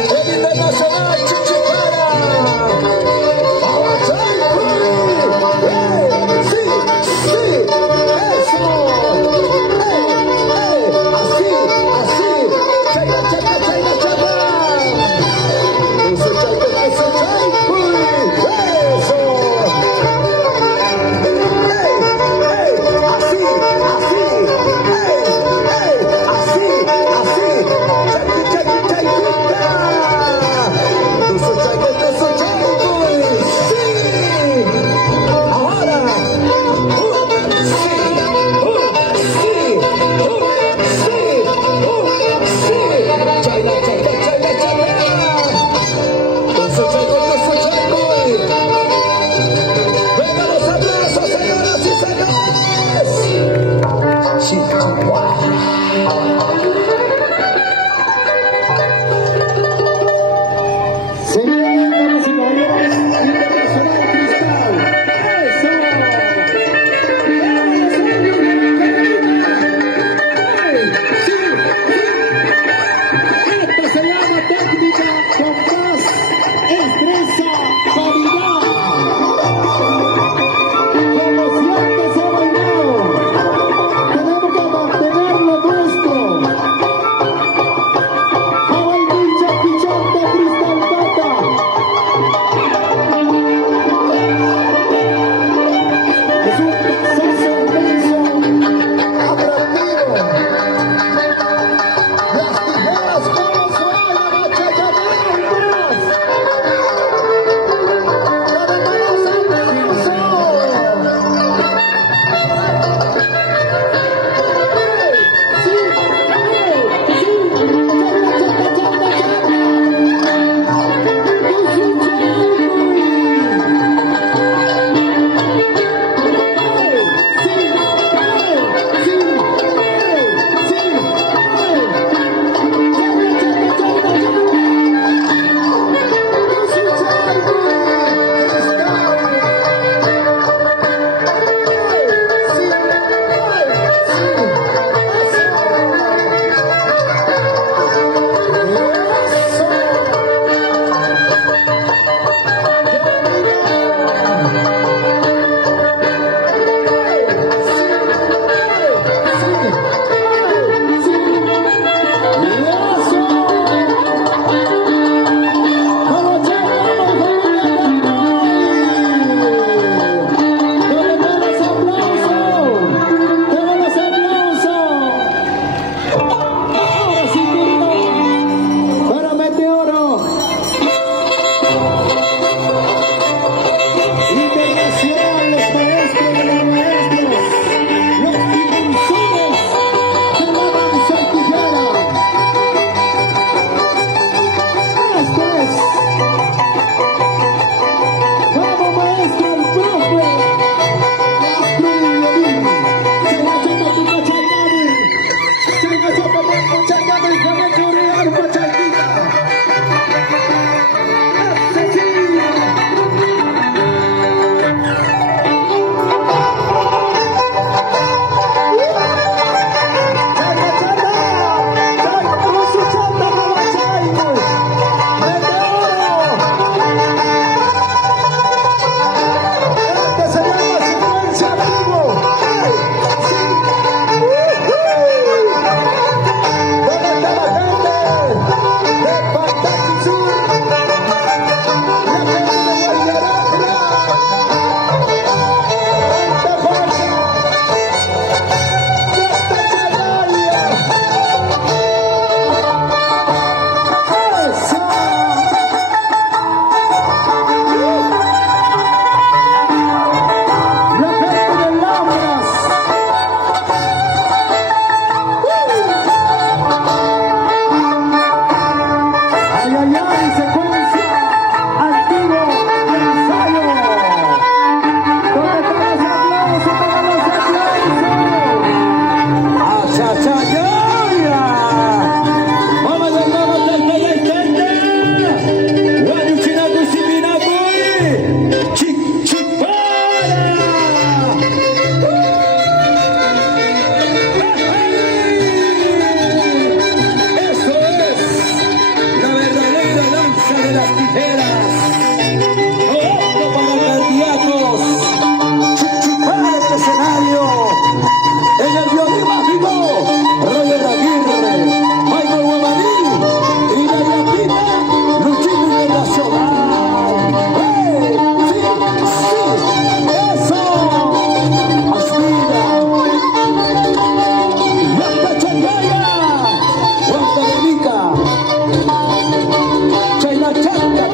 El Internacional Chichipara. Vamos ahí, sí, sí, eso. Así, así. Chaira, chaca, chaira, chaca. Eso, chaca, eso, chaira, eso. Así, así. Así, así. Chaca, chaca, chaca. tijeras. Esto para cardíacos. Chichicá este escenario. En el violín mágico, Roger Aguirre, Michael Guamaní y la Diaquita, Luchito Internacional. ¡Hey! ¡Sí! ¡Sí! ¡Eso! ¡Aspira! ¡Yasta Chayaya! ¡Juan Dominica! ¡Chayla Chanta!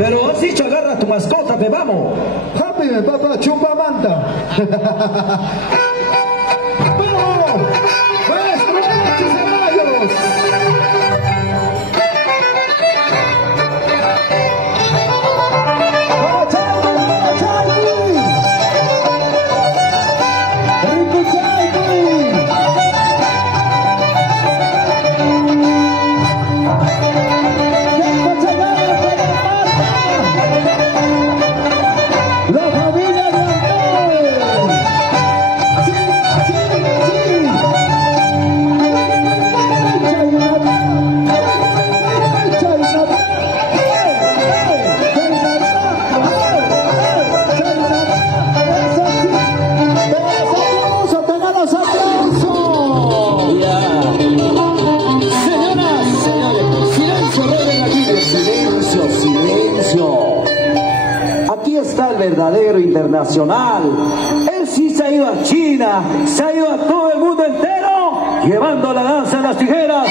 Pero has dicho agarra a tu mascota, te vamos. Rápido, papá, chupa manta. ¡Vamos! ¡Maestro, machos caballos! Verdadero internacional. Él sí se ha ido a China, se ha ido a todo el mundo entero, llevando la danza a las tijeras.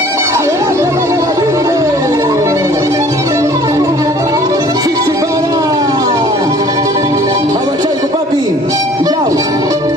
Abachaico, papi. Yao.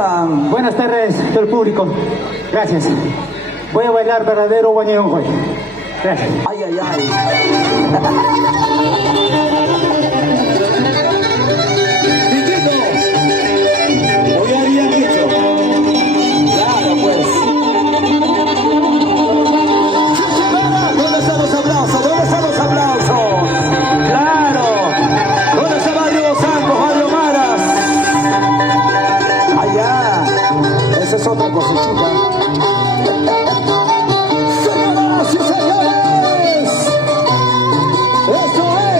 pasan. Buenas tardes, todo el público. Gracias. Voy a bailar verdadero guañeón hoy. Gracias. Ay, ay, ay. Chiquito, hoy harían hecho. Claro, pues. ¿Dónde están los aplausos? ¿Dónde están los aplausos? Claro. ¿Dónde está Mario Santos, Mario Maras? Allá. Esa es otra cosita. Señoras y señores, esto es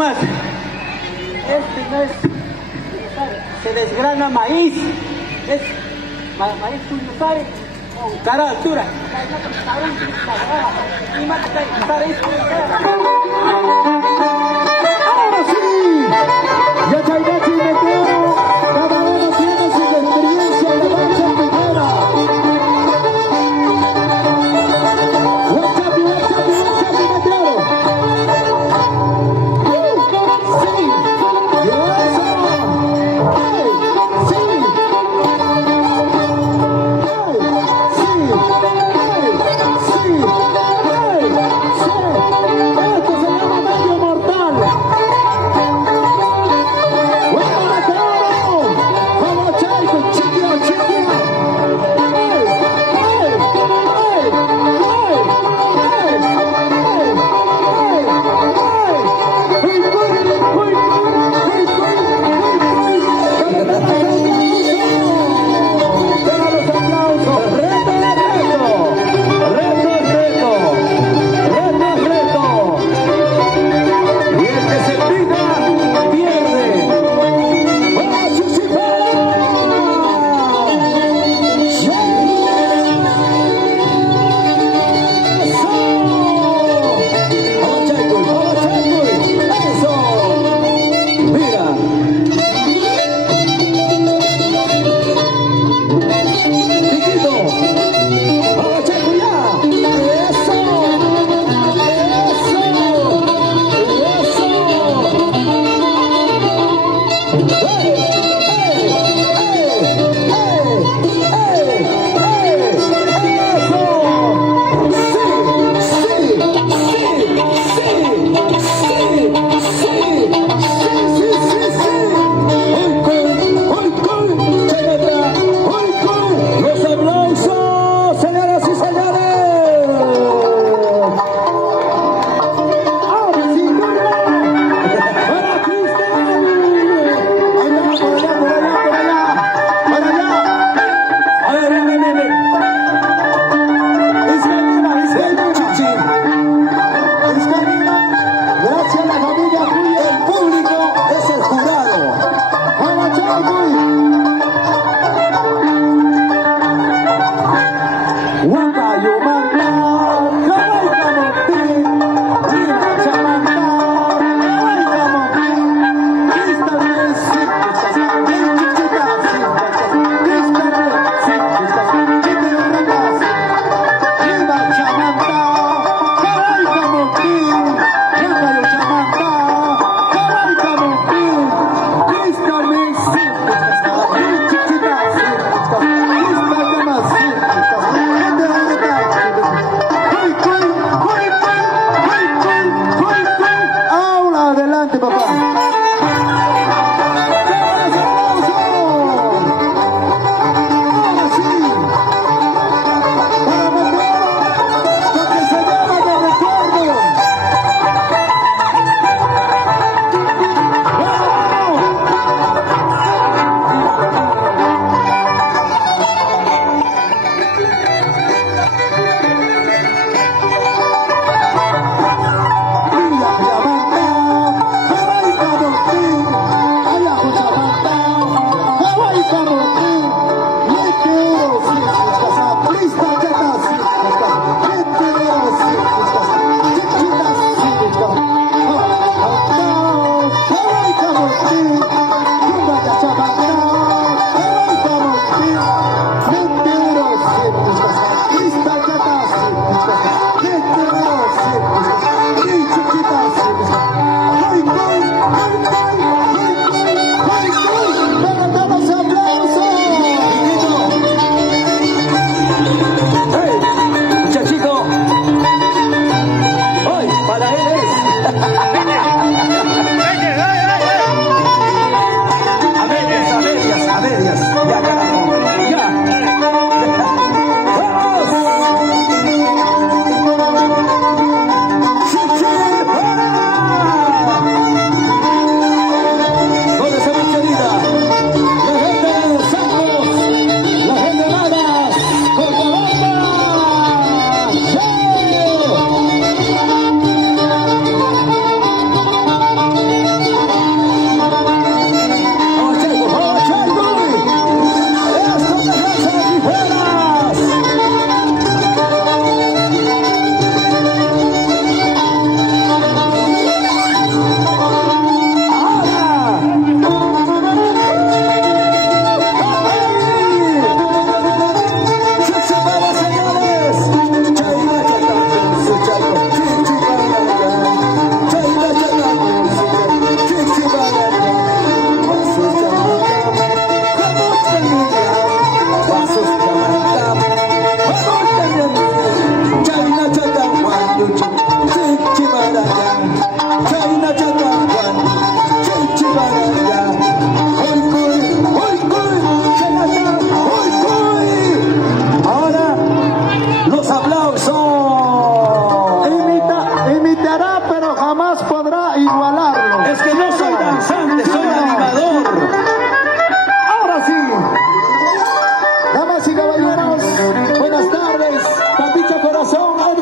más. Este no es, se desgrana maíz. Es maíz, tú no sabes. Cara altura. Ahora sí, ya Chaymachi metió, cada uno tiene su experiencia en la marcha primera. Chapi metieron. Sí, y eso. ¡Hey! Sí. ¡Hey! Sí. ¡Hey! Sí. ¡Hey! Sí. Esto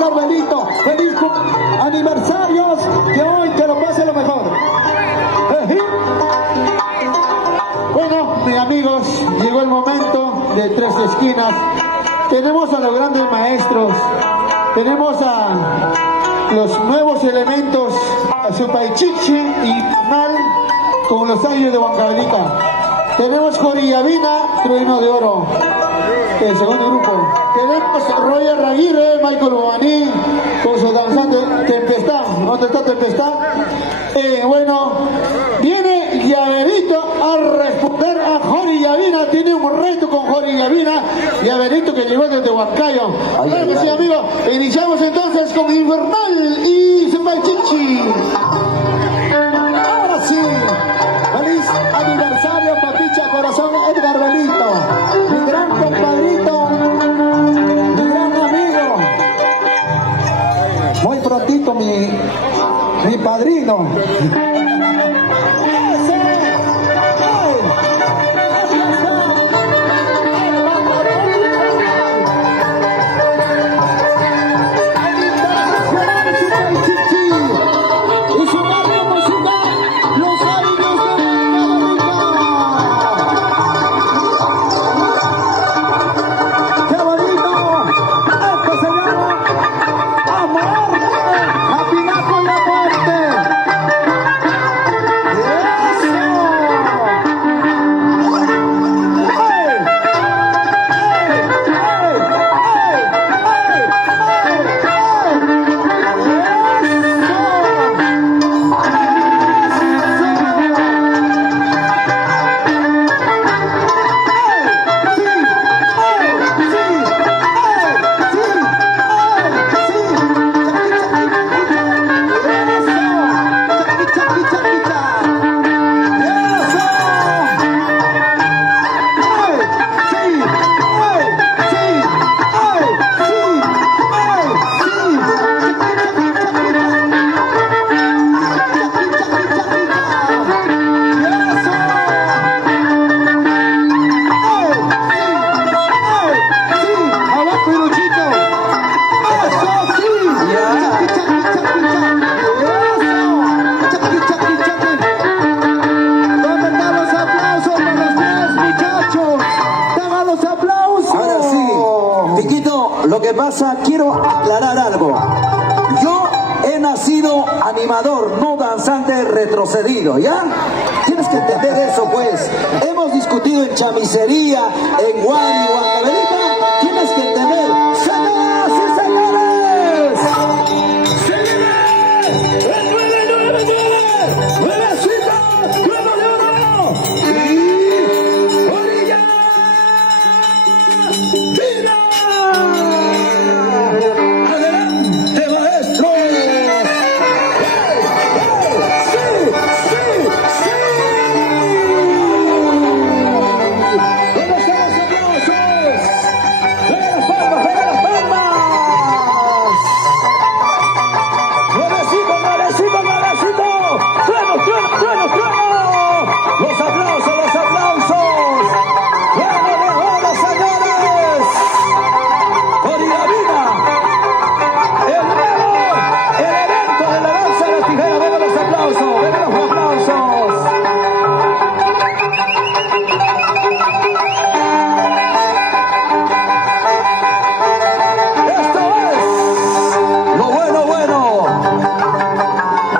Carmelito. Feliz aniversarios, que hoy te lo pase lo mejor. Bueno, mis amigos, llegó el momento de Tres Esquinas. Tenemos a los grandes maestros, tenemos a los nuevos elementos, a Supaychichi y Mal con los años de Huancavelica. Tenemos Corillabina, Trueno de Oro, el segundo grupo. Tenemos Roger Raguirre, Michael Bobaní, con su danzante Tempestad. ¿Dónde está Tempestad? Bueno, viene Llaverito a responder a Jori Yavina. Tiene un reto con Jori Yavina. Llaverito que llegó desde Huancayo. Claro que sí, amigos. Iniciamos entonces con Infernal y Supaychichi. Ahora sí. Feliz aniversario, papicha corazón, Edgar Benito. Mi gran compadrito, mi gran amigo. Muy prontito mi padrino. Lo que pasa, quiero aclarar algo. Yo he nacido animador, no danzante retrocedido, ¿ya? Tienes que entender eso, pues. Hemos discutido en chamicería, en Guari, Huancavelica. Tienes que entender. ¡Señoras y señores! ¡Señores! ¡El 999! ¡Nuevecito! ¡Trueno de Oro! ¡Y Orilla! ¡Vida! ¡Adelante, maestro! ¡Sí! ¡Sí! ¡Sí! ¿Dónde están los aplausos? ¡Venga las palmas! ¡Venga las palmas! ¡Nuevecito, nuevecito, nuevecito! ¡Trueno, trueno, trueno, trueno! ¡Los aplausos, los aplausos! ¡Trueno de Oro, señores! ¡Orilla Vida! El evento de la danza de la tijera. Vengan los aplausos, vengan los aplausos. Esto es lo bueno, bueno.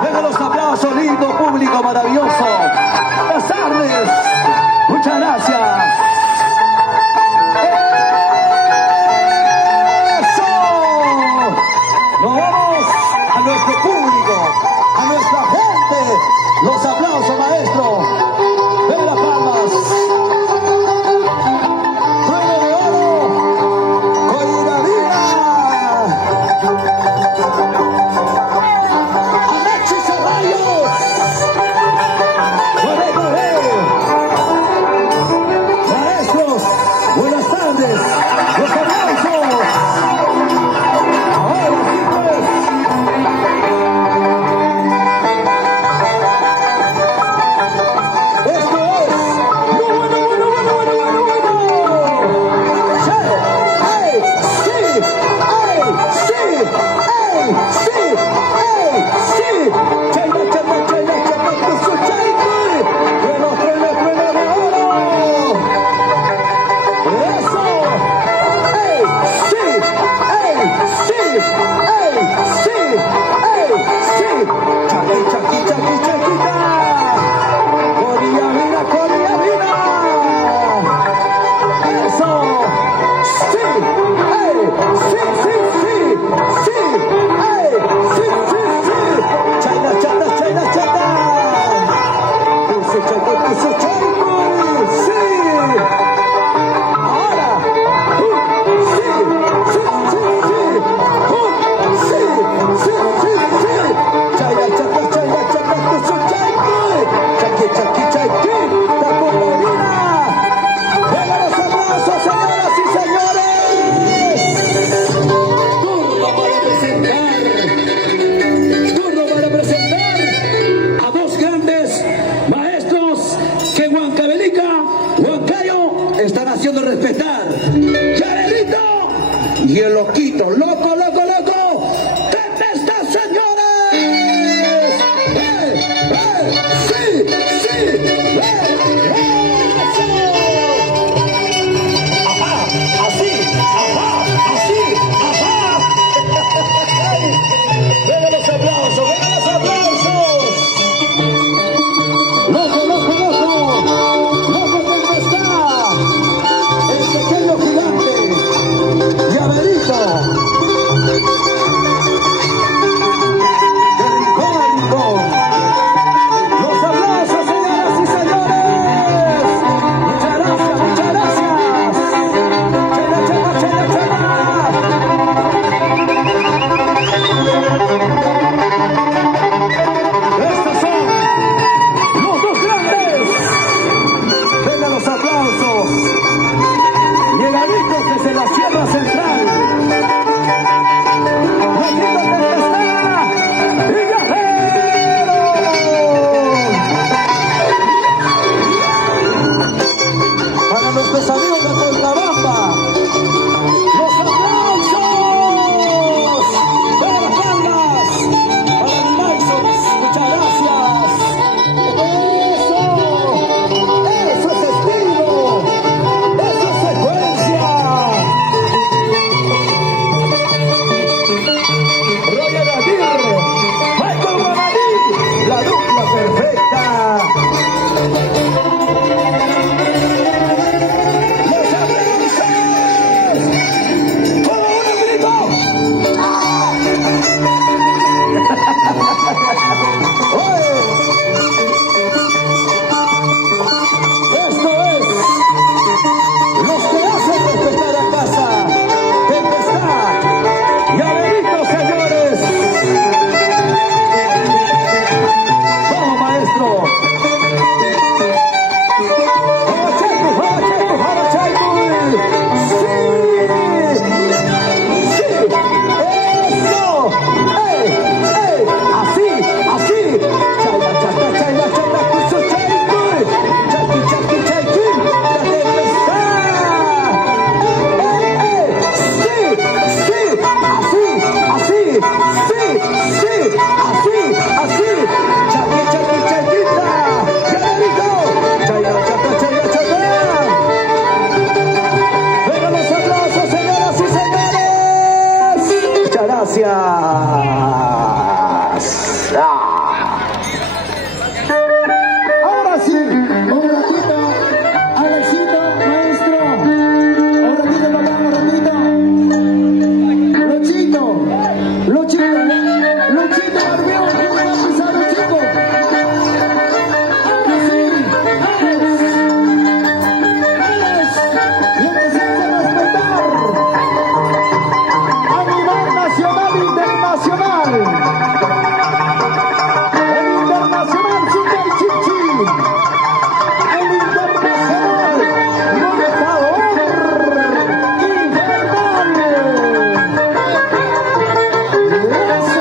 Vengan los aplausos, lindo público maravilloso. Buenas tardes. Muchas gracias. ¡Eso! Nos vamos a nuestro público, a nuestra gente. Los aplausos, maestro. Ven las palmas. Trueno de Oro, Corillabina. Alexis Ceballos. Maestros, buenas tardes. Los aplausos. Ahora sí, pues. Están haciendo respetar. ¡Yaelito! Y el loquito, loco, loco, loco. ¿Dónde están, señores? ¡Sí! ¡Sí! ¡Eso! ¡Ajá! ¡Así! ¡Ajá! ¡Así! ¡Ajá! ¡Vengan los aplausos! ¡Vengan los aplausos! ¡Loco, loco, loco! ¡Loco, ¿dónde está? El pequeño gigante, Llaverito. De rincón a rincón. Los aplausos, señoras y señores. Muchas gracias, muchas gracias. Chela, chela, chela, chela. Estos son los dos grandes. Vengan los aplausos. Llegaditos desde la Sierra Central. Loquito Tempestad y Viajero. Para nuestros amigos de Cochabamba, los aplausos. Para las bandas, para el Nixons, muchas gracias. Eso es estilo. ¡Eso es secuencia! Roger Aguirre, Michael Guamaní, la dupla perfecta. ¡Los aplausos! ¡Como un grito! ¡Oye! Esto es los que hacen respetar a casa. Tempestad. Llaverito, señores. Vamos, maestro. Jabacheco, jabacheco, jabacheco. Sí. Sí. Eso. ¡Ey! ¡Ey! Así, así. Chayla, chayla, chayla, chayla, puso chayco. Chayqui, chayqui, chayqui. La tempestad. ¡Ey! ¡Sí! ¡Sí! ¡Así! ¡Así! ¡Sí! ¡Sí! ¡Así! ¡Así! ¡Chayqui, chayqui, chayquita! ¡Llaverito! ¡Chayla, chayla, chayla, chayla! ¡Vengan los aplausos, señoras y señores! ¡Muchas gracias! Ahora sí, un ratito, Alexito, maestro. Un ratito, papá, un ratito. Luchito, Luchito, Luchito, Barbión, ¿cómo va a pisar Luchito? Ahora sí, Alex, lo que se hace respetar. A nivel nacional e internacional. El internacional Super Chichi. El internacional Monetador Infernal. Eso.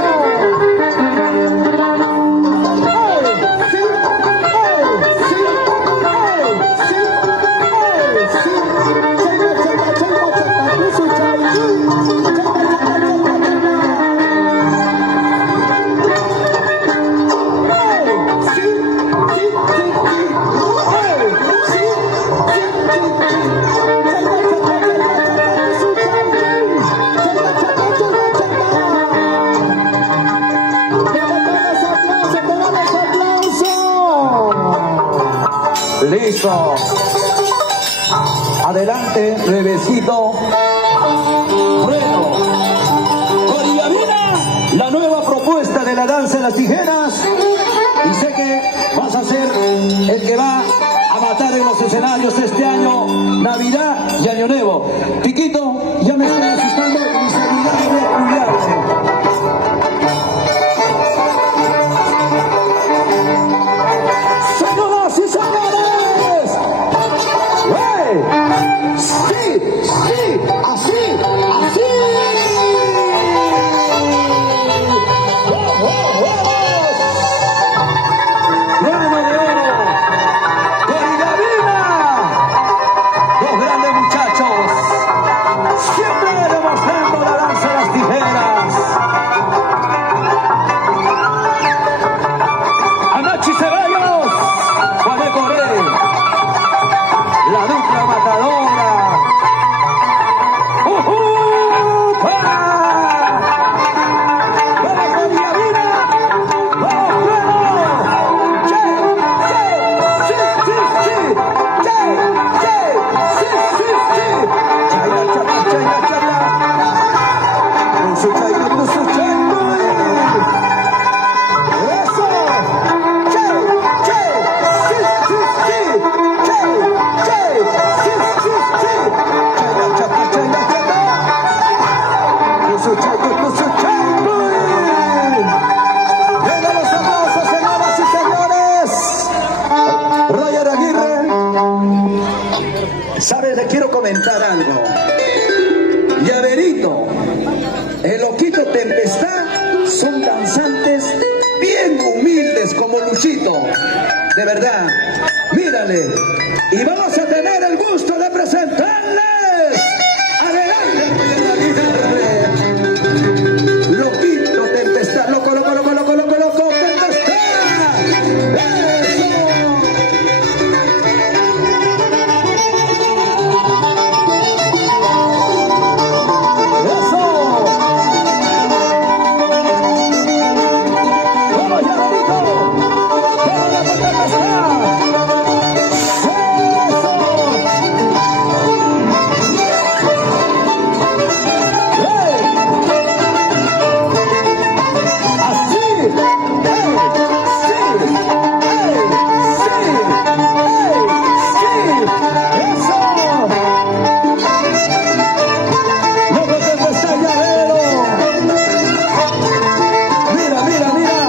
Eso. Adelante, Bebecito. Bueno, Corillabina, la nueva propuesta de la danza de las tijeras. Y sé que vas a ser el que va a matar en los escenarios este año, Navidad y Año Nuevo. Piquito, ya me estoy asustando y seguridad de cuidarme. ¡Señoras y señores! ¡Hey! ¡Sí! ¡Sí! ¡Así! ¡Así! ¡Reino de oro! ¡Corillabina! Dos grandes muchachos, siempre demostrando la danza de las tijeras. Anachi Ceballos, Juané Coré, la dupla matadora. ¡Pa! ¡Vamos, Corillabina! ¡Vamos, Trueno! ¡Che! ¡Che! ¡Sí, sí, sí! ¡Che! ¡Che! ¡Sí, sí, sí! ¡Chaya, chapa, chaya, chapa! ¡Puso chaya, puso chaya! ¡Eso! ¡Che! ¡Che! ¡Sí, sí, sí! ¡Che! ¡Che! ¡Sí, sí, sí! ¡Chaya, chapa, chaya, chapa! ¡Puso chaya, puso chaya! ¡Venga los aplausos, señoras y señores! Roger Aguirre, ¿sabes? Le quiero comentar algo. Llaverito, el Loquito Tempestad son danzantes bien humildes como Luchito. De verdad, mírale. Y vamos a tener el gusto de presentarles. Adelante, Roger Aguirre. Loquito Tempestad, loco, loco, loco, loco, loco, loco, Tempestad. ¡Eso! ¡Eso! ¡Vamos, Llaverito! ¡Vamos, la Tempestad! ¡Eso! ¡Hey! ¡Así! ¡Hey! ¡Sí! ¡Hey! ¡Sí! ¡Hey! ¡Sí! ¡Eso! ¡Loco Tempestad, Llavero! ¡Mira, mira, mira!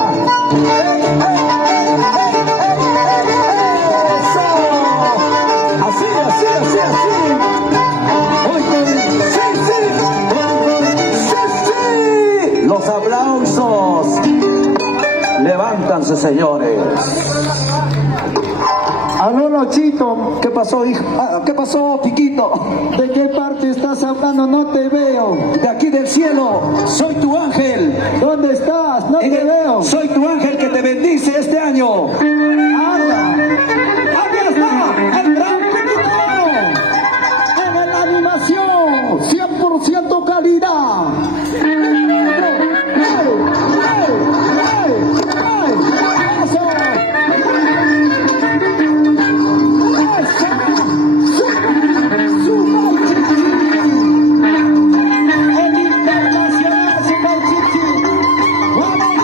¡Ey, ey, ey, ey, ey, ey! ¡Eso! ¡Así, así, así, así! ¡Hoy con... ¡Sí, sí! ¡Sí, sí! ¡Los aplausos! ¡Levántanse, señores! Aló, Lochito, ¿Qué pasó, hijo? Ah, ¿qué pasó, Piquito? ¿de qué parte estás hablando? No te veo. De aquí del cielo, soy tu ángel. ¿Dónde estás? No te veo. Soy tu ángel que te bendice este año. ¡Anda! ¡Aquí está! ¡El gran Piquito! ¡En la animación! ¡100% calidad! ¡Ey! ¡Ey! ¡Ey! ¡Ey! ¡Eso! El internacional Super Chichi. ¡Vamos,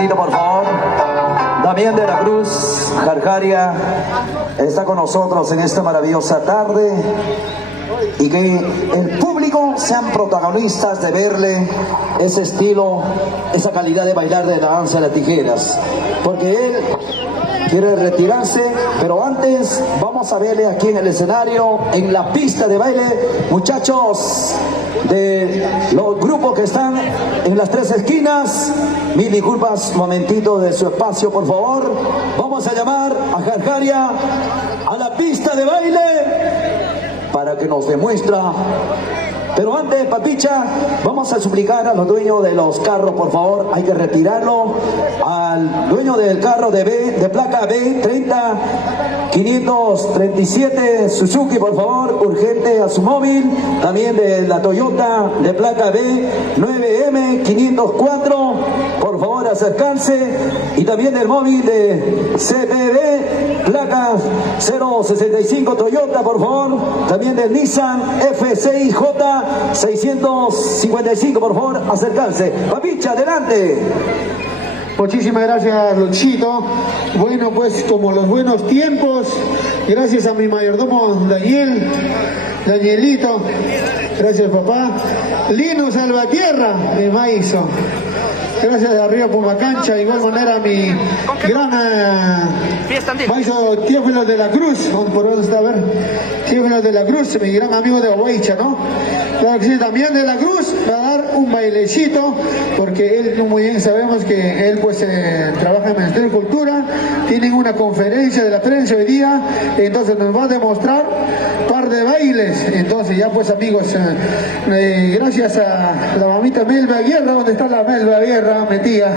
momentito, por favor. Damián de la Cruz, Jarjaria, está con nosotros en esta maravillosa tarde. Y que el público sean protagonistas de verle ese estilo, esa calidad de bailar de la danza de las tijeras. Porque él quiere retirarse, pero antes vamos a verle aquí en el escenario, en la pista de baile, muchachos de los grupos que están en las tres esquinas. Mil disculpas, momentito de su espacio, por favor. Vamos a llamar a Jarjaria a la pista de baile para que nos demuestra. Pero antes, Papicha, vamos a suplicar a los dueños de los carros, por favor, hay que retirarlo. Al dueño del carro de placa B30 537 Suzuki, por favor, urgente a su móvil. También de la Toyota de placa B9M 504, por favor, acercarse. Y también del móvil de CPB, placa 065 Toyota, por favor. También del Nissan F6J 655, por favor, acercarse. Papicha, adelante. Muchísimas gracias, Luchito. Bueno, pues como los buenos tiempos, gracias a mi mayordomo Danielito, gracias papá. Lino Salvatierra de Maizo. Gracias a Río Pumacancha, de igual manera a mi gran Maizo Teófilo de la Cruz, ¿por dónde está? A ver, Teófilo de la Cruz, mi gran amigo de Ohuaycha, ¿no? Claro que sí, también de la Cruz va a dar un bailecito, porque él, muy bien sabemos que él pues trabaja en el Ministerio de Cultura, tienen una conferencia de la prensa hoy día, entonces nos va a demostrar un par de bailes. Entonces ya pues amigos, gracias a la mamita Melba Guerra, ¿dónde está la Melba Guerra metida?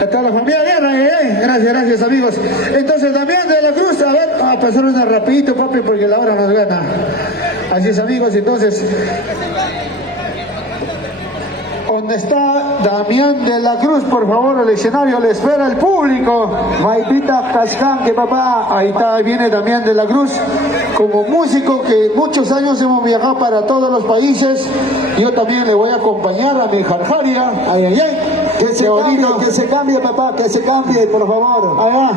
A toda la familia Guerra, gracias amigos. Entonces también de la Cruz, a ver, a pasar una rapidito, papi, porque la hora nos gana. Así es amigos, entonces, ¿dónde está Damián de la Cruz? Por favor, el escenario le espera el público. Maipita Cascanque, papá. Ahí está, ahí viene Damián de la Cruz. Como músico que muchos años hemos viajado para todos los países, yo también le voy a acompañar a mi Jarjaria. Ay, ay, ay. Que se cambie, papá, que se cambie, por favor. Allá.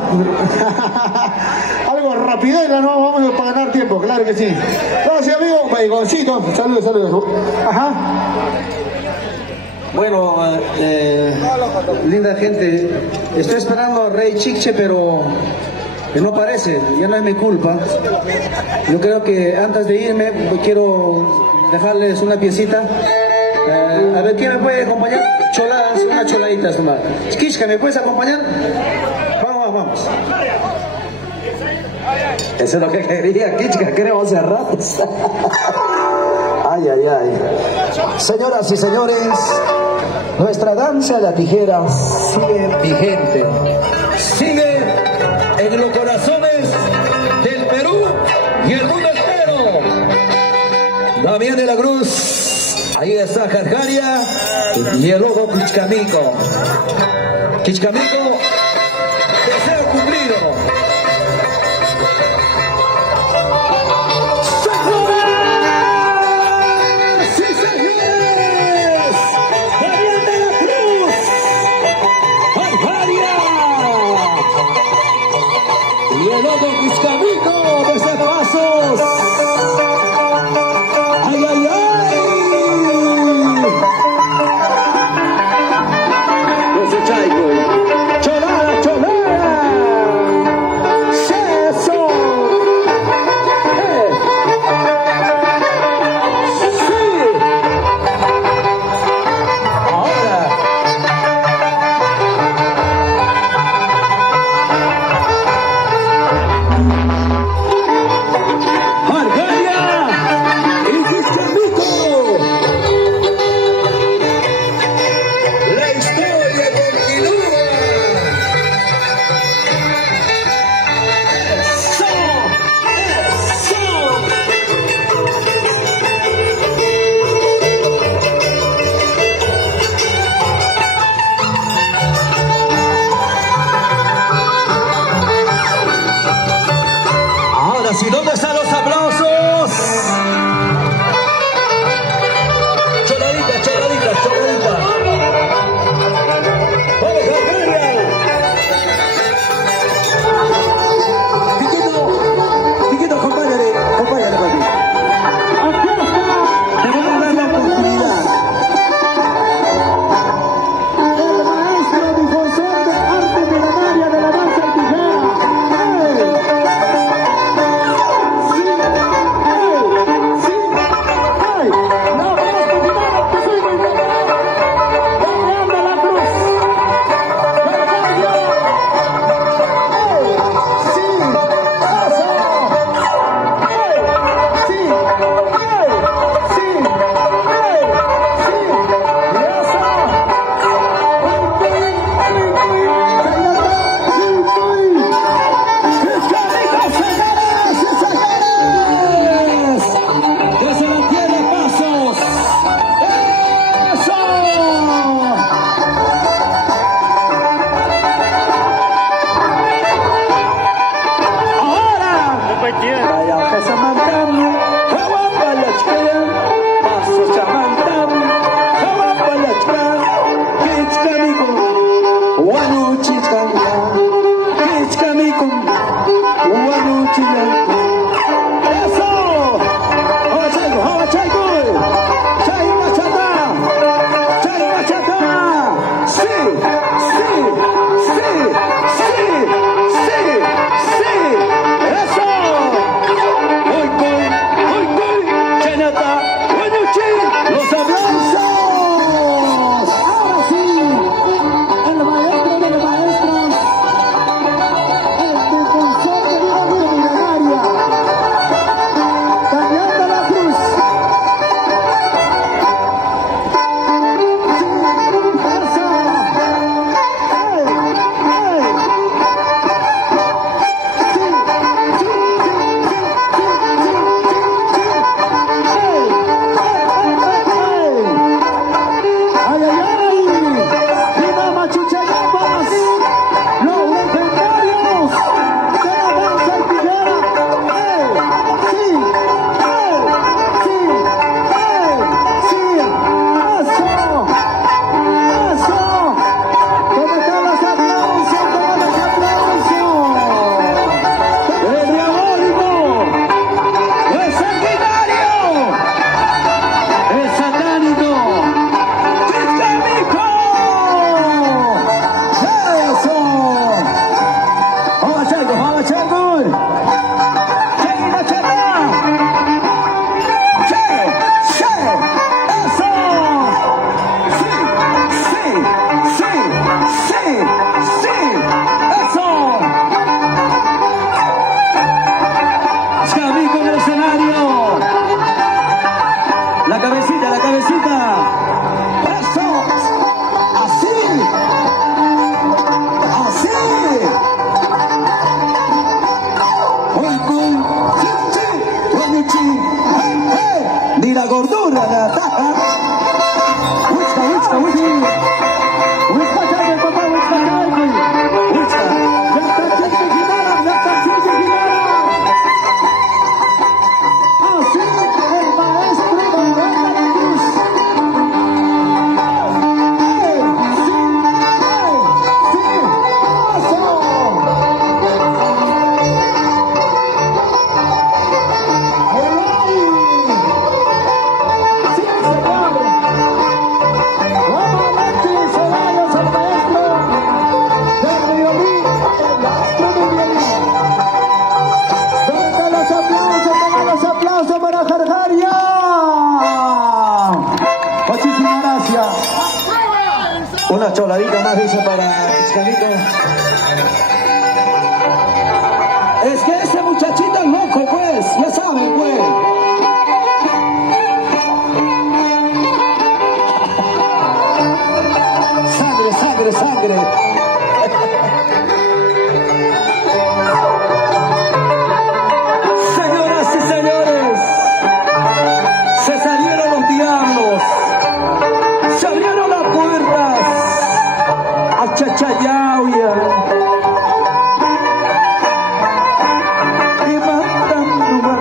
Algo rapidera, ¿no? Vamos a ganar tiempo, claro que sí. Gracias, amigo. Baigoncito. Saludos. Ajá. Bueno, linda gente, estoy esperando a Rey Chiche, pero no aparece, ya no es mi culpa. Yo creo que antes de irme quiero dejarles una piecita. A ver, ¿quién me puede acompañar? Choladas, unas choladitas nomás. Kishka, ¿me puedes acompañar? Vamos. Eso es lo que quería, Kichka, queremos hace rato. Ay. Señoras y señores, nuestra danza de la tijera sigue vigente. Sigue en los corazones del Perú y el mundo entero. Damián de la Cruz, ahí está Jarjaria y el ojo Kichkamico. Kichkamico, deseo cumplido. Y el otro Kichkamico desde Pasos. ¡Ay! Los Chaico. y la gordura le ataca. Huichca, huichca, huichca. Huichca, chale, papá, huichca, chale. Huichca. Yaktachichi Jimara, Yaktachichi Jimara. Así el maestro Manuel de la Cruz. Para Jarjaria. Muchísimas gracias. Una choladita más dice para Iscanito. Es que ese muchachito es loco, pues, ya saben, pues. Sangre, sangre, sangre. Señoras y señores, se salieron los diablos, se abrieron las puertas a Chachayauya y mandan rumar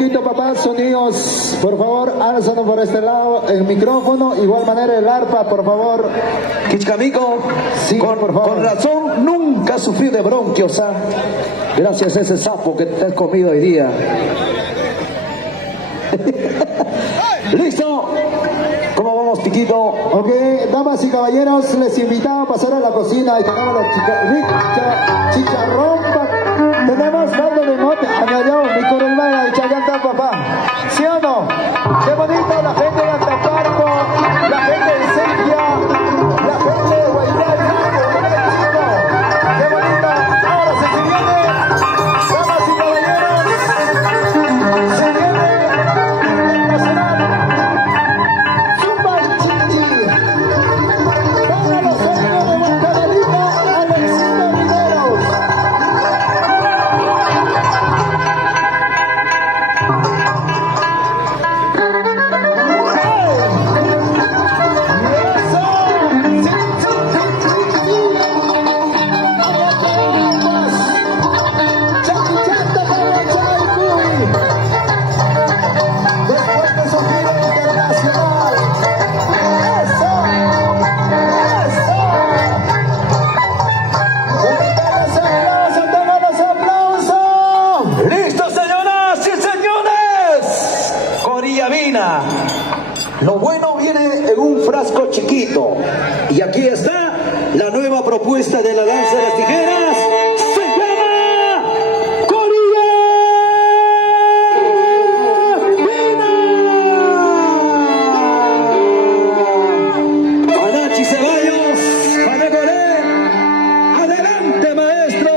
poquito, papá, sonidos, por favor, álzanos por este lado, el micrófono, igual manera el arpa, por favor. Kichkamico, Sí, por favor. con razón nunca sufrí de bronquios, ¿ah? Gracias a ese sapo que te has comido hoy día. ¿Listo? ¿Cómo vamos, Tiquito? Ok, damas y caballeros, les invitamos a pasar a la cocina y tenemos los chicharrón, tenemos caldo de mote, añadió mi coronel de Chayanta, papá. ¿Sí o no? Qué bonito, la gente de Atacarco, la gente de Sequia, la gente de Guaynabo, qué bonito. Ahora se viene, damas y caballeros, se viene el nacional. Zumba Chichi. Pongan los sonidos de Guantanamito, Alexito Riveros. ¡Listo, señoras y señores! Corillabina. Lo bueno viene en un frasco chiquito. Y aquí está la nueva propuesta de la danza de las tijeras. Se llama Corillabina. Anachi Ceballos, Javier Goré. Adelante, maestro.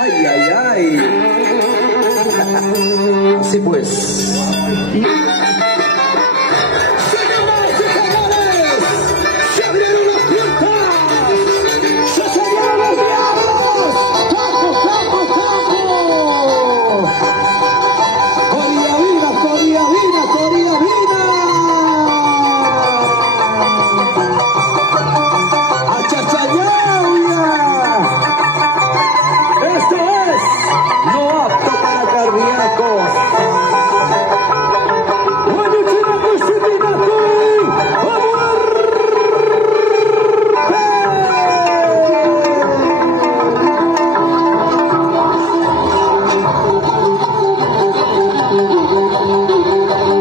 Ay, ay, ay. Así pues. Señoras y señores, se abrieron las puertas. Se cerraron los diablos. ¡Campo, campo, campo! Corillabina, Corillabina, Corillabina. ¡Achachayaya! Esto es no apto para cardíacos. Oye, china, cosita,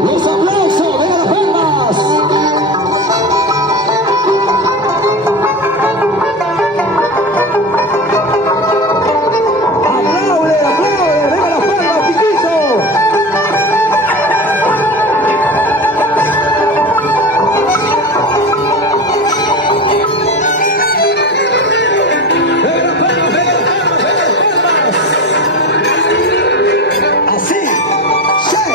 los aplausos, venga las palmas. ¡Aplaude, aplaude! ¡Venga las palmas, Tiquito! ¡Venga las palmas, venga las palmas, venga las palmas! ¡Así! ¡Sí!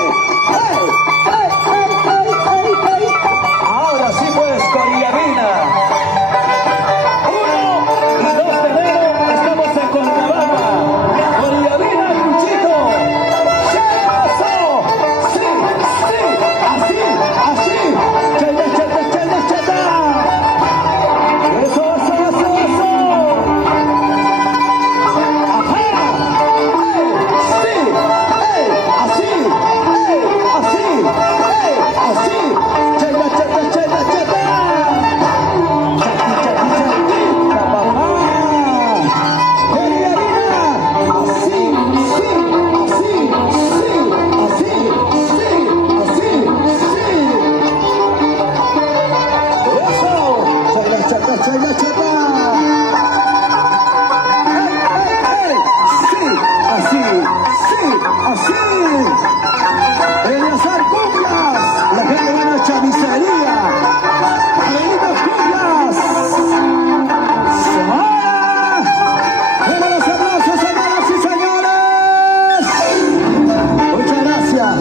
¡Hey! ¡Hey, hey, hey, hey, hey! Ahora sí pues, Corillabina. 1 y 2 de enero estamos en Cochabamba. Corillabina, Cuchito. ¡Sí, eso! ¡Sí, sí! ¡Así, así! ¡Cheta, cheta, cheta, cheta! ¡Eso, eso, eso, eso! ¡Ajá! ¡Ey! ¡Sí! ¡Ey! ¡Así! ¡Ey! ¡Así! ¡Ey! ¡Así! ¡Cheta, cheta, cheta, cheta! ¡Chati, chati, chatita, papá! ¡Corillabina! ¡Así! ¡Sí! ¡Así! ¡Sí! ¡Así! ¡Sí! ¡Así! ¡Sí! ¡Eso! ¡Chata, chata, chata, chata! ¡Ey, ey, ey! ¡Sí! ¡Así! ¡Sí! ¡Así! ¡Enlazar cumbias! ¡La gente va a la chamicería! ¡Benditas cumbias! ¡Semana! ¡Venga los aplausos, señoras y señores! Muchas gracias.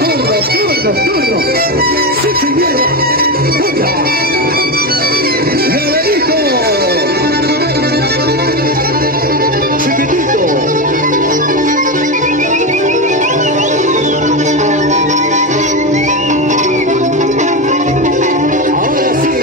Turno, turno, turno. Sí, primero. Cumbia. Galerito. Chiquitito. Ahora sí.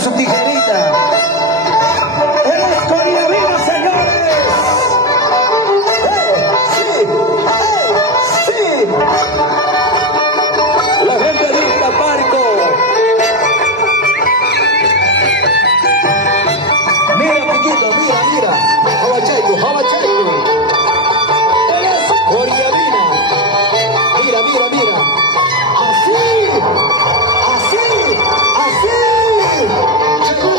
su tijerita. Él es Coriavino, señores. Sí. La gente de Iztaparco. Mira, Piquito, mira. Jabacheco. Él es Coriavino. Mira. Así. Llegó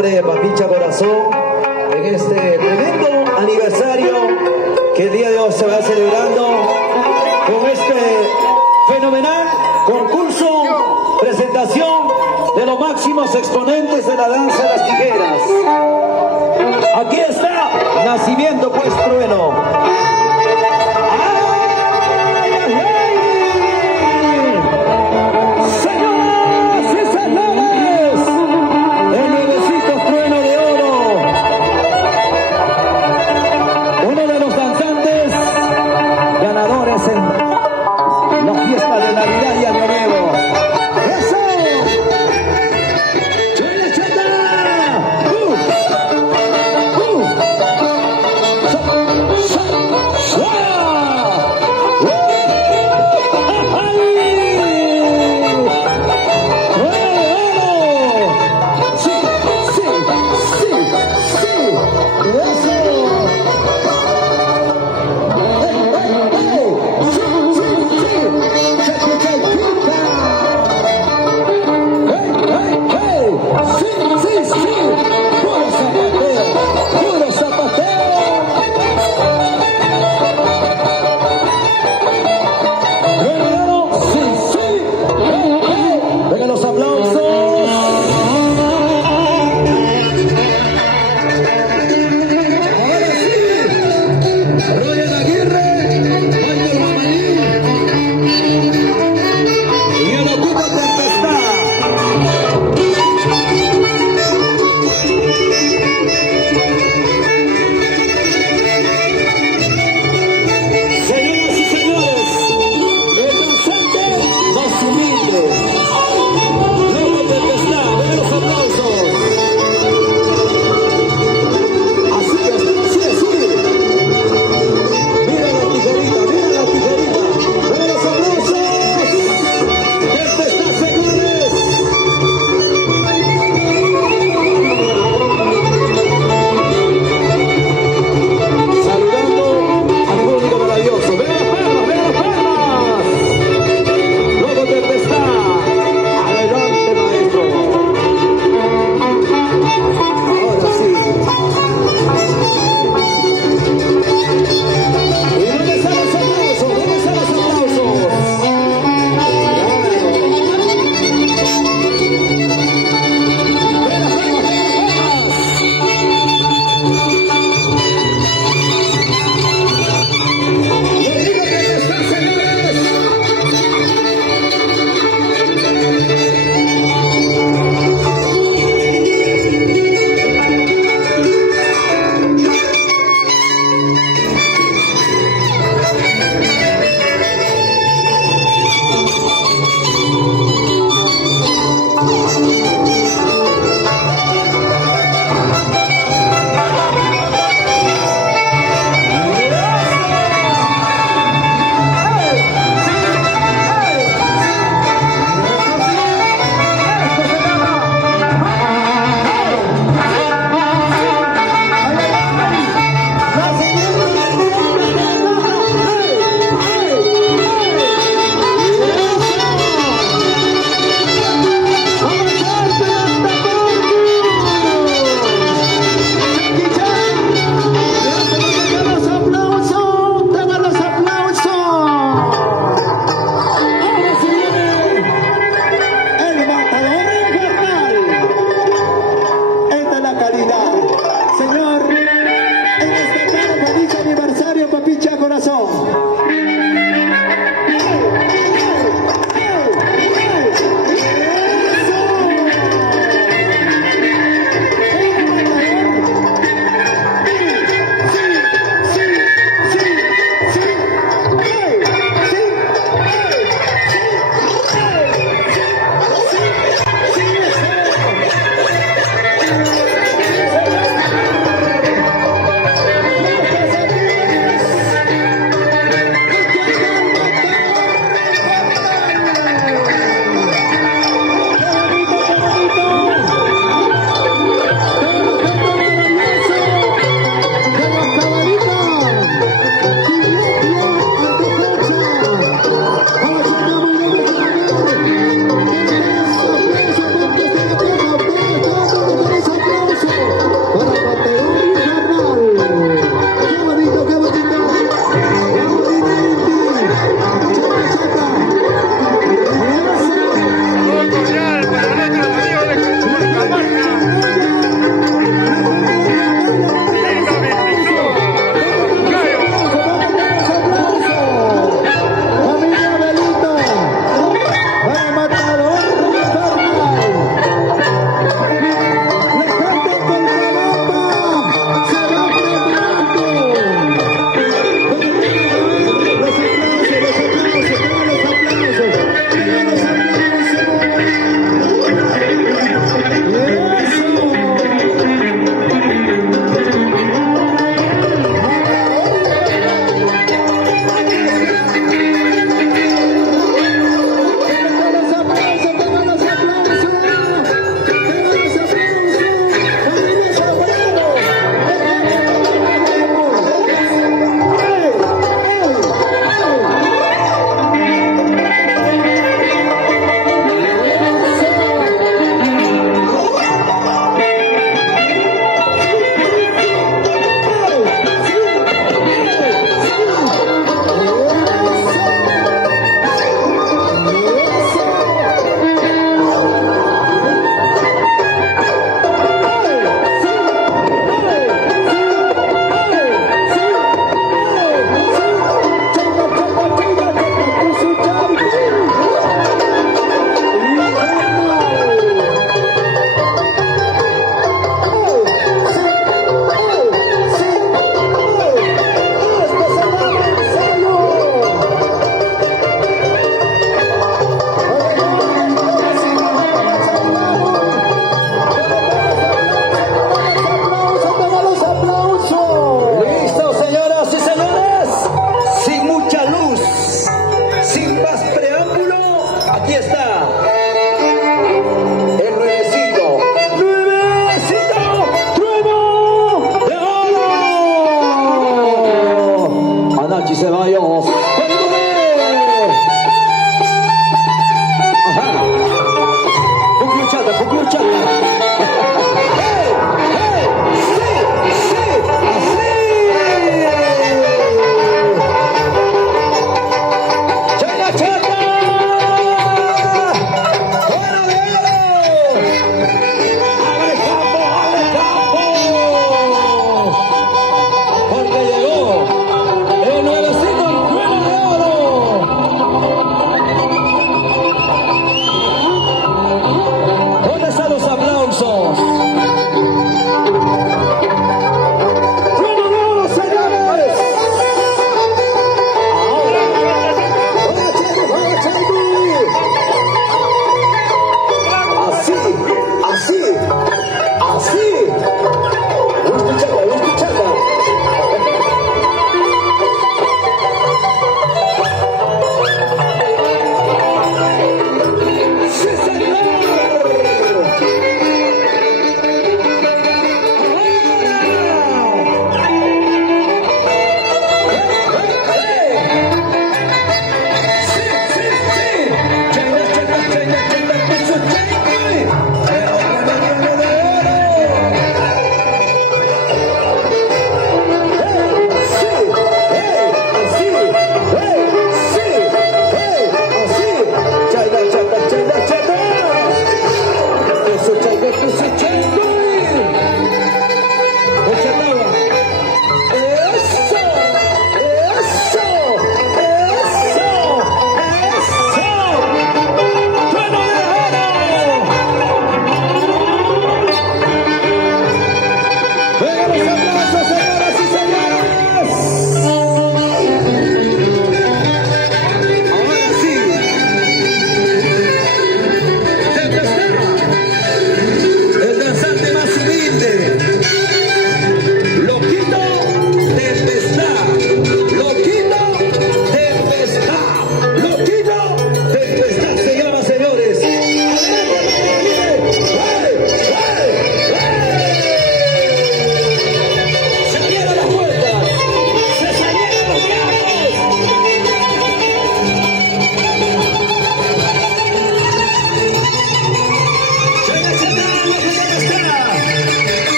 nombre de Papicha Corazón en este tremendo aniversario que el día de hoy se va celebrando con este fenomenal concurso, presentación de los máximos exponentes de la danza de las tijeras. Aquí está, nacimiento pues trueno. La fiesta de Navidad y Año Nuevo. ¡Eso! ¡Chula chata! ¡Sa! ¡Sa!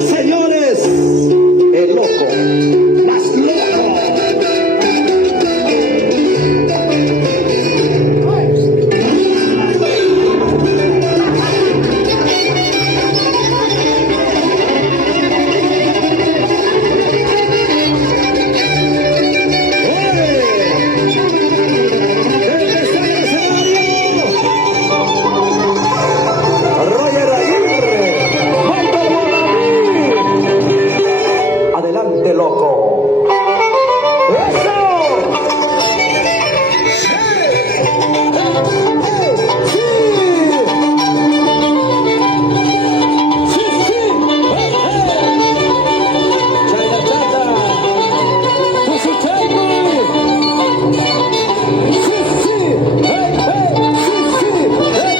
señoras, señores, el loco, más loco. Roger Aguirre, Michael Guadalupe. Adelante, loco. ¡Eso! ¡Sí! ¡Sí! ¡Sí, sí! ¡Chata, chata! ¡Pusu Chaiku! ¡Sí, sí! ¡Hey, hey! ¡Sí, sí! ¡Hey!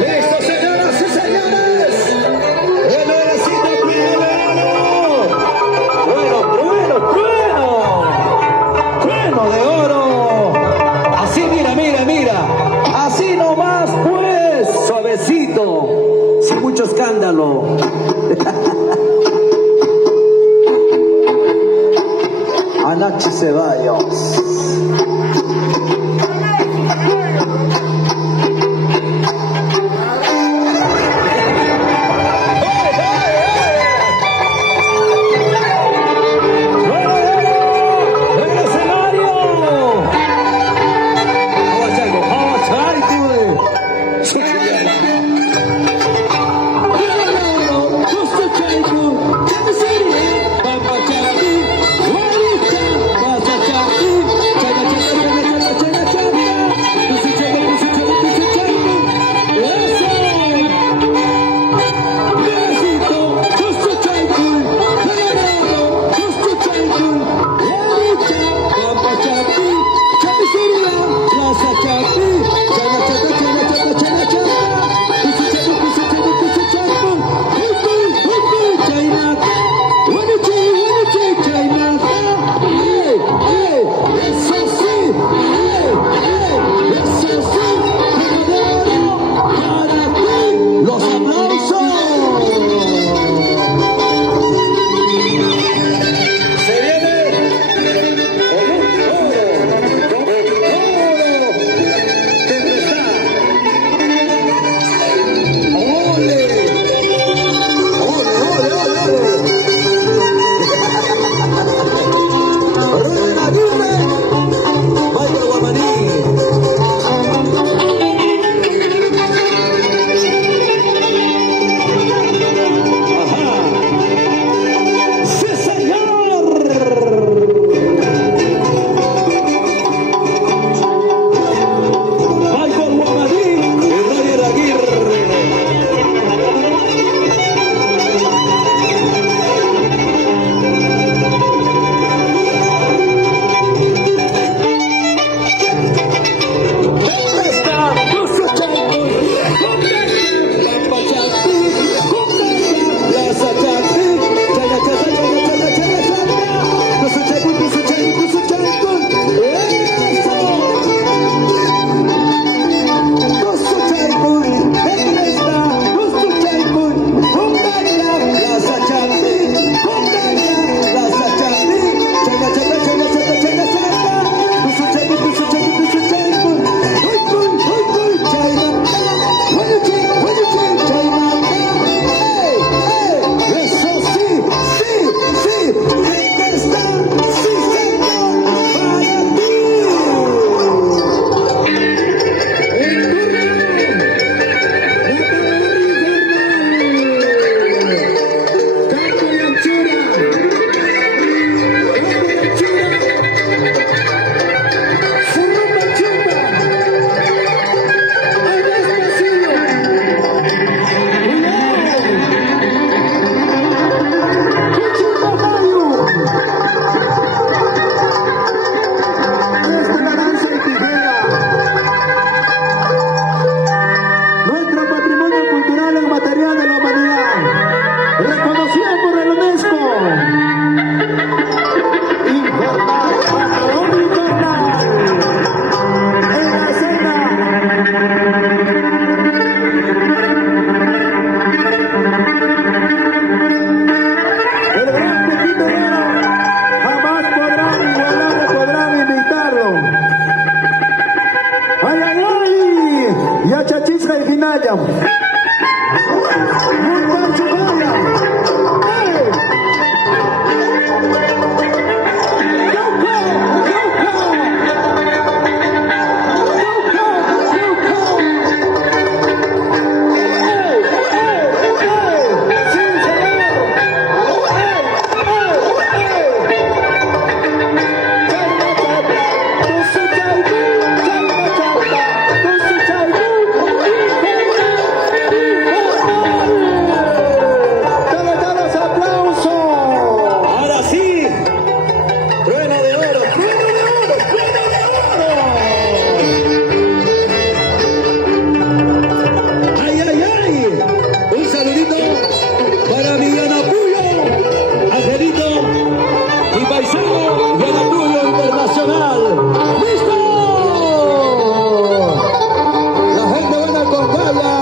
¡Listo, señoras y señores! ¡El horecito primero! ¡Trueno, trueno, trueno! ¡Trueno de oro! Así, mira, mira, mira. Así nomás, pues. Suavecito. Sin mucho escándalo. Anachi Ceballos. ¡En el escenario! ¡Vamos, Chaco! ¡Vamos, Chaco! ¡Sí, señora! Chukaya. Mundan Chukaya. Ahora sí, trueno de oro, trueno de oro, trueno de oro. Ay, ay, ay. Un saludito para mi Yanapuyo, Angelito, mi paisano Yanapuyo Internacional. ¡Listo! La gente buena con Calla.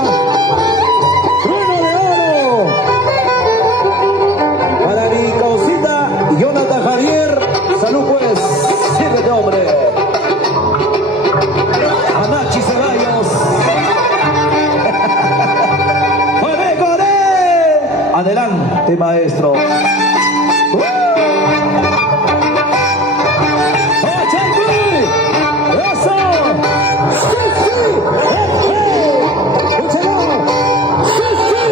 Trueno de oro. Para mi causita, Jonathan Javier, salud pues, sírvete hombre. Anachi Ceballos. ¡Corre, corre! Adelante, maestro. ¡Eso! ¡Sí, sí! ¡Escúchalo! ¡Sí, sí!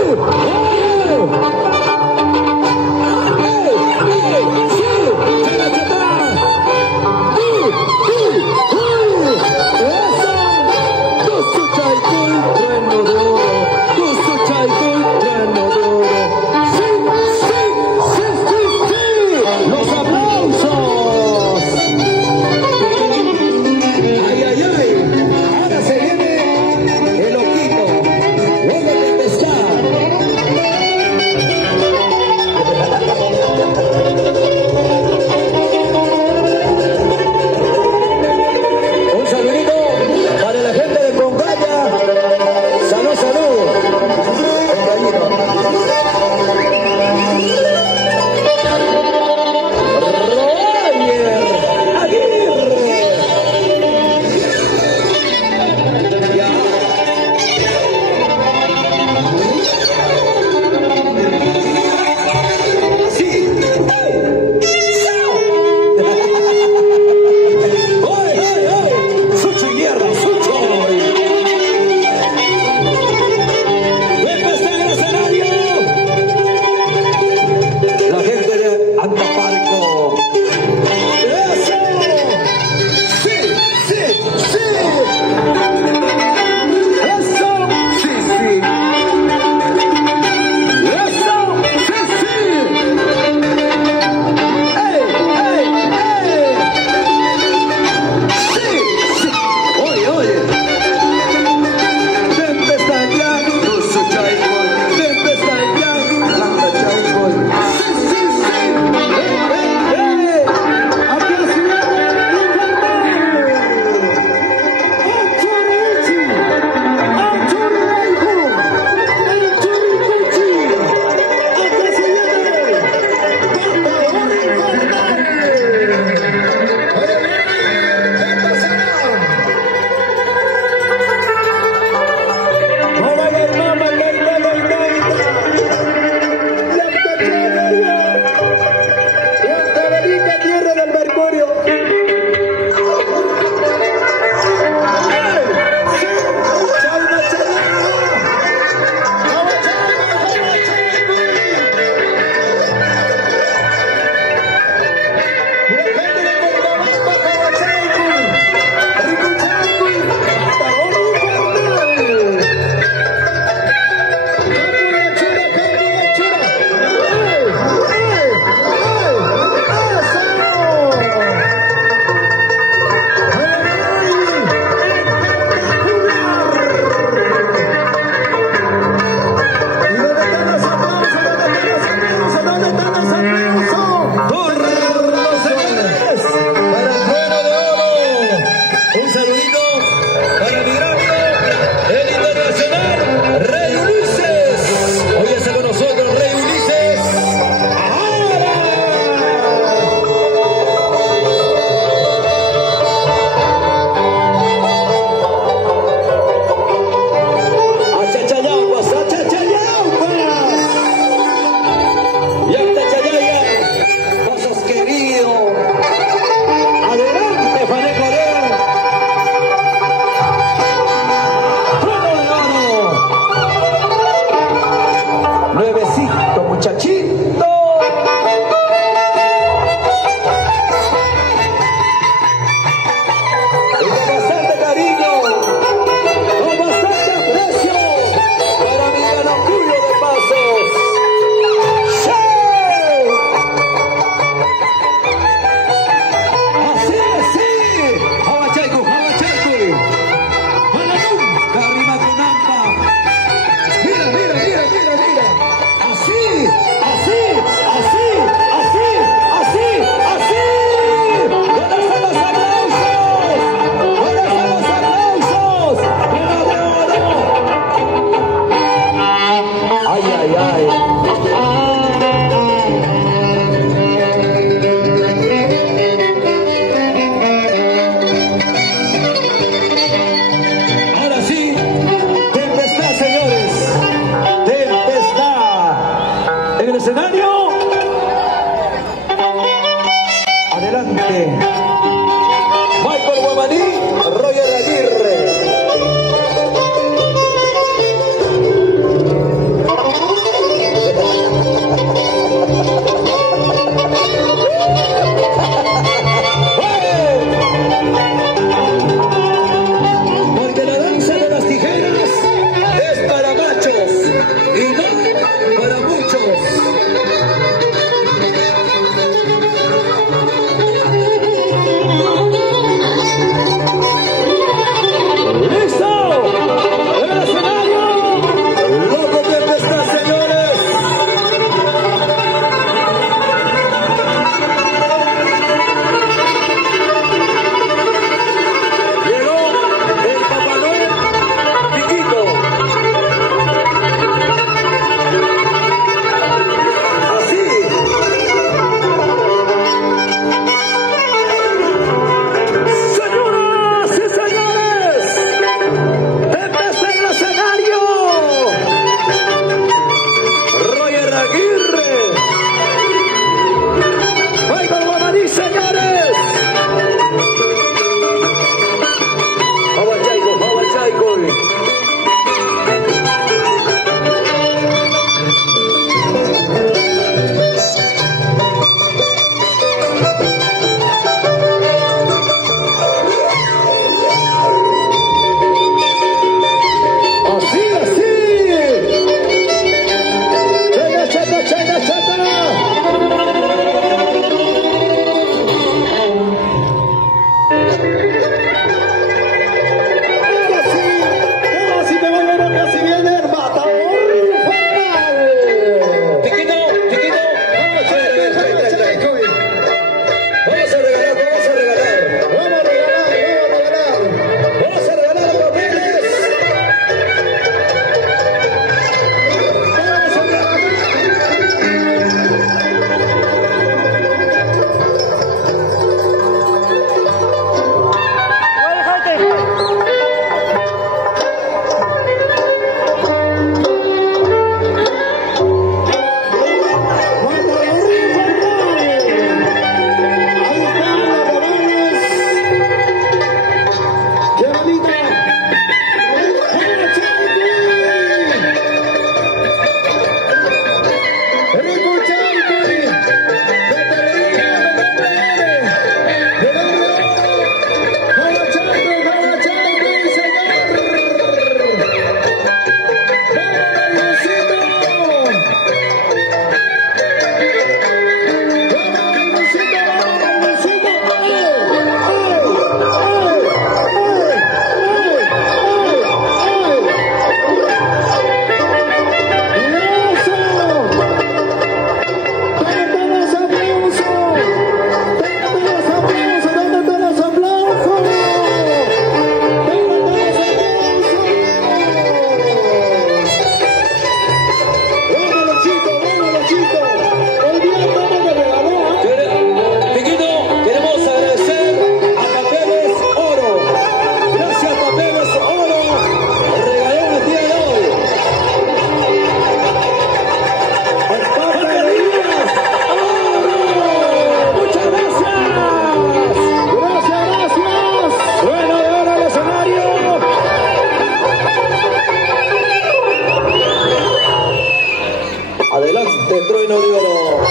de Trueno de Oro.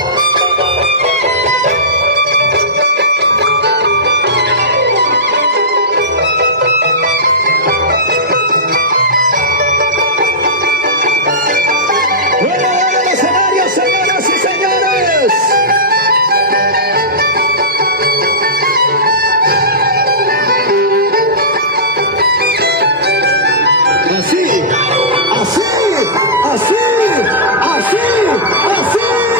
Bueno, en el escenario, señoras y señores. Así, así, así, así, así.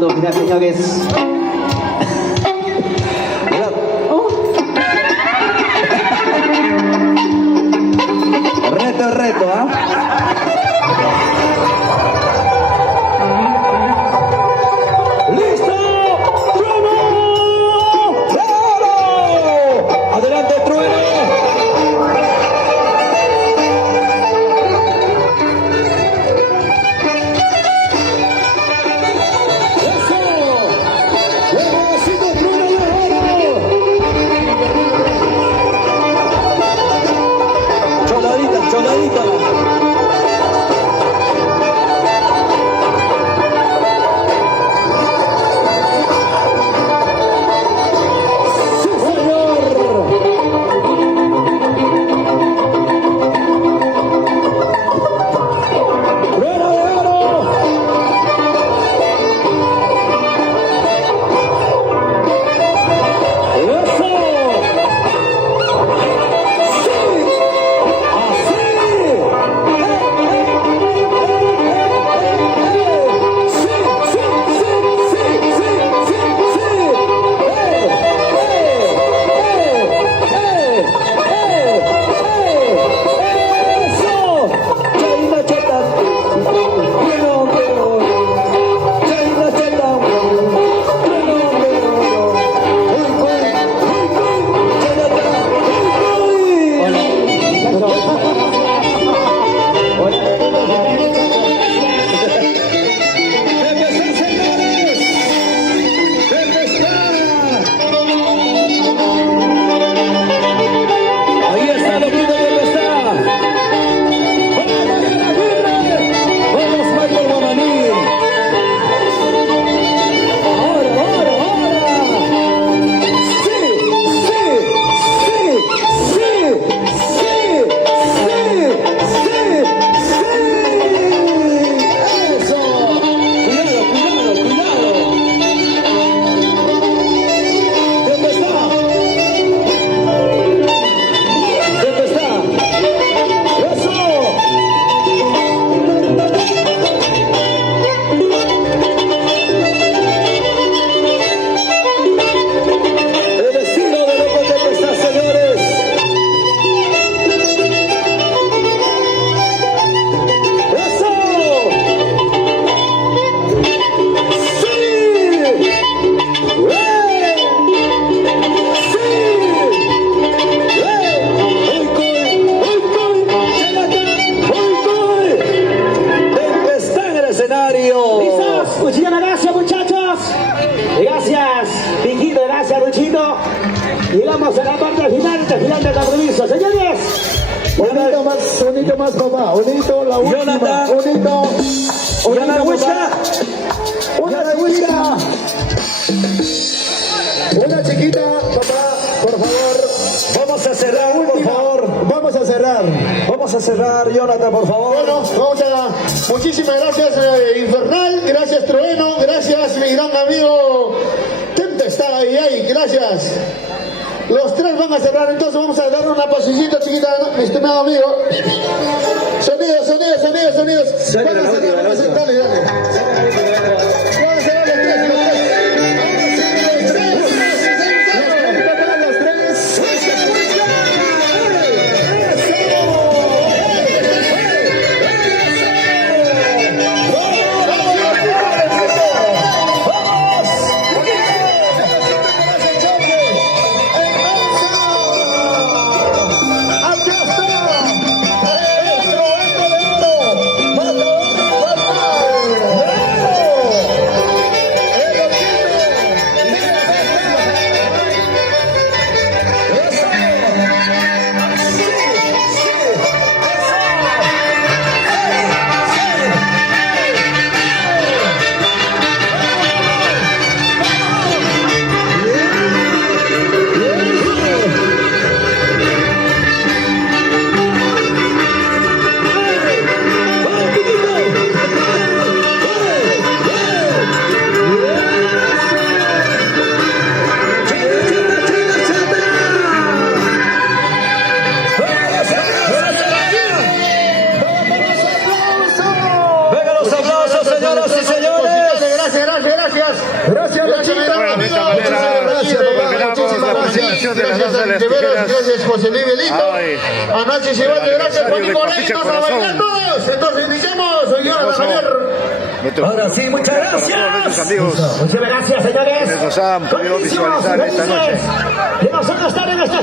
punto final, señores. Reto, ¿ah? ¡Listo! ¡Trueno! ¡Bravo! ¡Adelante, Trueno! Choladita. ¡Sí, señor! ¡Rueda de oro! ¡Eso! Muchísimas gracias, muchachos. Gracias, Viquito, gracias, Luchito. Y vamos a la parte final del compromiso. Señores, Unito más, papá. Unito, la última. Jonathan. Unito, Yanahuisca. una chiquita. Una chiquita, papá, por favor. Vamos a cerrar, por favor. Vamos a cerrar. Vamos a cerrar, Jonathan, por favor. Bueno, vamos a... Muchísimas gracias, Infernal. Gracias, Trueno. Gracias, mi gran amigo. Tempestad ahí, gracias. Los tres van a cerrar, entonces vamos a dar una pasillita chiquita, mi estimado amigo. Sonidos. Van a cerrar, dale. Van a cerrar los tres. Bueno, de esta manera terminamos la presentación de las danzas de las tijeras. Gracias, José Luis Belito. Anoche se van de gracias, Juanico Leitos, a bailar todos. Entonces iniciamos, señora Javier. Ahora sí, muchas gracias. Para todos nuestros amigos Muchas gracias, señores. que nos han podido visualizar esta noche. Que nosotros estar en esta